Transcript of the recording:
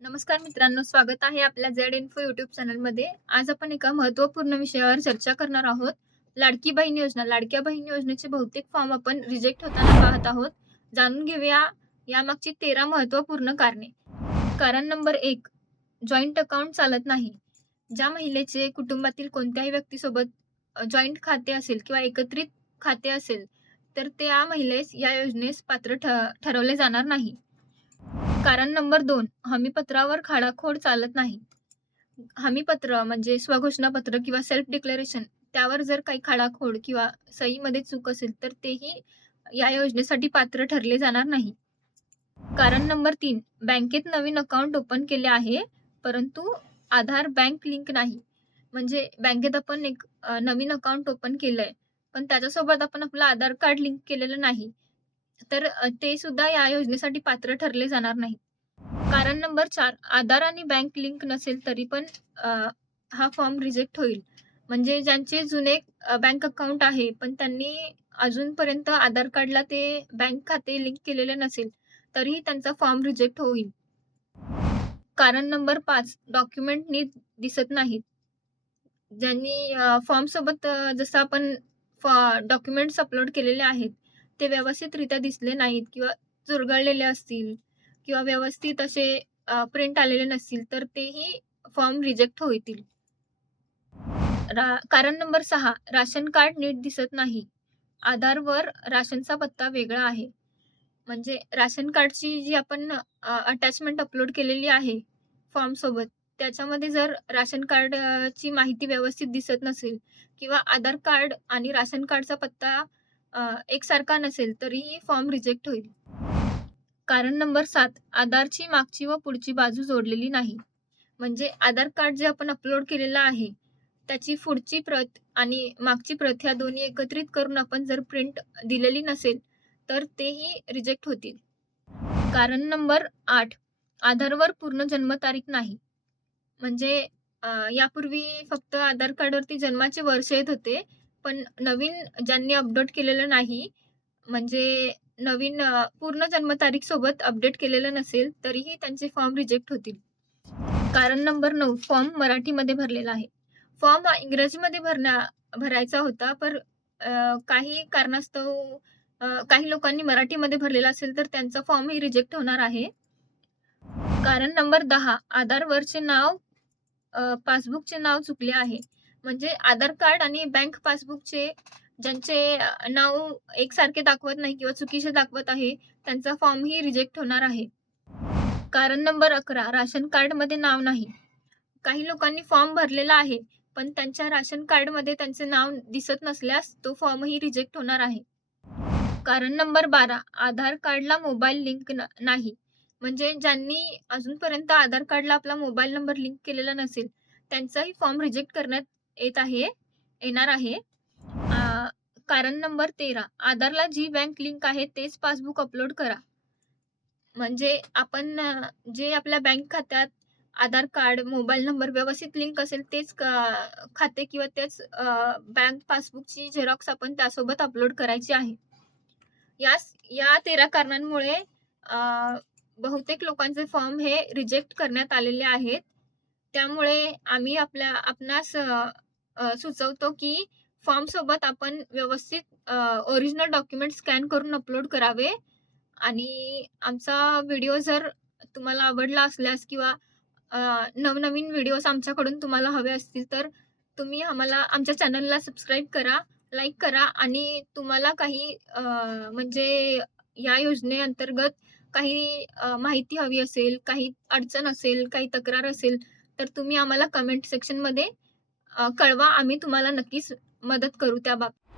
नमस्कार मित्रांनो, स्वागत आहे आपल्या झेड इन्फो यूट्यूब चॅनलमध्ये. आज आपण एका महत्त्वपूर्ण विषयावर चर्चा करणार आहोत. लाडकी बहीण योजना. लाडक्या बहीण योजनेचे बहुतेक फॉर्म आपण रिजेक्ट होताना पाहत आहोत. जाणून घेऊया यामागची 13 महत्त्वपूर्ण कारणे. कारण नंबर 1, जॉइंट अकाउंट चालत नाही. ज्या महिलेचे कुटुंबातील कोणत्याही व्यक्तीसोबत जॉइंट खाते असेल किंवा एकत्रित खाते असेल, तर त्या महिलेस या योजनेस पात्र ठरवले जाणार नाही. कारण नंबर 2, हमीपत्रावर खाडाखोड चालत नाही. हमीपत्र म्हणजे स्वघोषणापत्र किंवा सेल्फ डिक्लेरेशन त्यावर जर काही खाडाखोड किंवा सहीमध्ये चूक असेल, तर तेही या योजनेसाठी पात्र ठरले जाणार नाही. कारण नंबर 3, बँकेत नवीन अकाउंट ओपन केले आहे, परंतु आधार बँक लिंक नाही. म्हणजे बँकेत आपण एक नवीन अकाउंट ओपन केलंय, पण त्याच्यासोबत आपण आपलं आधार कार्ड लिंक केलेलं नाही. तर ते सुद्धा या योजनेसाठी पात्र ठरले जाणार नाहीत. कारण नंबर 4, आधार आणि बँक लिंक नसेल तरी पण अ, हा फॉर्म रिजेक्ट होईल. म्हणजे ज्यांचे जुने बँक अकाउंट आहे, पण त्यांनी अजूनपर्यंत आधार कार्डला ते बँक खाते लिंक केलेले नसेल, तरीही त्यांचा फॉर्म रिजेक्ट होईल. कारण नंबर 5, डॉक्युमेंट नीट दिसत नाहीत. ज्यांनी फॉर्मसोबत जसं आपण डॉक्युमेंट्स अपलोड केलेले आहेत, ते व्यवस्थितरित्या दिसले नाहीत किंवा चुरगळलेले असतील किंवा व्यवस्थित असे प्रिंट आलेले नसतील, तर तेही फॉर्म रिजेक्ट होतील. कारण नंबर 6, राशन कार्ड नीट दिसत नाही. आधारवर राशनचा पत्ता वेगळा आहे. म्हणजे राशन कार्डची जी आपण अटॅचमेंट अपलोड केलेली आहे फॉर्मसोबत, त्याच्यामध्ये जर राशन कार्ड ची माहिती व्यवस्थित दिसत नसेल किंवा आधार कार्ड आणि राशन कार्डचा पत्ता एकसारखा नसेल, तरीही फॉर्म रिजेक्ट होईल. कारण नंबर 7, आधारची मागची व पुढची बाजू जोडलेली नाही. म्हणजे आधार कार्ड जे आपण अपलोड केलेलं आहे, त्याची पुढची प्रत आणि मागची प्रत ह्या दोन्ही एकत्रित करून आपण जर प्रिंट दिलेली नसेल, तर तेही रिजेक्ट होतील. कारण नंबर 8, आधारवर पूर्ण जन्मतारीख नाही. म्हणजे यापूर्वी फक्त आधार कार्डवरती जन्माचे वर्ष येत होते, पण नवीन ज्यांनी अपडेट केलेलं नाही, म्हणजे नवीन पूर्ण जन्मतारीख सोबत अपडेट केलेलं नसेल, तरीही त्यांचे फॉर्म रिजेक्ट होतील. कारण नंबर 9, फॉर्म मराठीमध्ये भरलेला आहे. फॉर्म इंग्रजीमध्ये भरायचा होता, पण काही कारणास्तव काही लोकांनी मराठीमध्ये भरलेला असेल, तर त्यांचा फॉर्मही रिजेक्ट होणार आहे. कारण नंबर 10, आधारवरचे नाव पासबुकचे नाव चुकले आहे. म्हणजे आधार कार्ड आणि बँक पासबुकचे ज्यांचे नाव एकसारखे दाखवत नाही किंवा चुकीचे दाखवत आहे, त्यांचा फॉर्मही रिजेक्ट होणार आहे. कारण नंबर 11, राशन कार्डमध्ये नाव नाही. काही लोकांनी फॉर्म भरलेला आहे, पण त्यांच्या राशन कार्डमध्ये त्यांचे नाव दिसत नसल्यास तो फॉर्मही रिजेक्ट होणार आहे. कारण नंबर 12, आधार कार्डला मोबाईल लिंक नाही. म्हणजे ज्यांनी अजूनपर्यंत आधार कार्डला आपला मोबाईल नंबर लिंक केलेला नसेल, त्यांचाही फॉर्म रिजेक्ट करण्यात येणार आहे. कारण नंबर 13, आधारला जी बँक लिंक आहे तेच पासबुक अपलोड करा. म्हणजे आपण जे आपल्या बँक खात्यात आधार कार्ड, मोबाईल नंबर व्यवस्थित लिंक असेल तेच खाते किंवा तेच बँक पासबुकची झेरॉक्स आपण त्यासोबत अपलोड करायची आहे. या 13 कारणांमुळे अ, बहुतेक लोकांचे फॉर्म हे रिजेक्ट करण्यात आलेले आहेत. त्यामुळे आम्ही आपणास अ, अ, सुचवतो की फॉर्मसोबत आपण व्यवस्थित ओरिजिनल डॉक्युमेंट स्कॅन करून अपलोड करावे आणि आमचा व्हिडिओ जर तुम्हाला आवडला असल्यास किंवा अ, नवनवीन व्हिडिओज आमच्याकडून तुम्हाला हवे असतील, तर तुम्ही आम्हाला आमच्या चॅनलला सबस्क्राईब करा, लाईक करा आणि तुम्हाला काही म्हणजे या योजनेअंतर्गत काही माहिती हवी असेल, काही अडचण असेल, काही तक्रार असेल, तर तुम्ही आम्हाला कमेंट सेक्शनमध्ये कळवा. आम्ही तुम्हाला नक्कीच मदत करू त्या बाबतीत.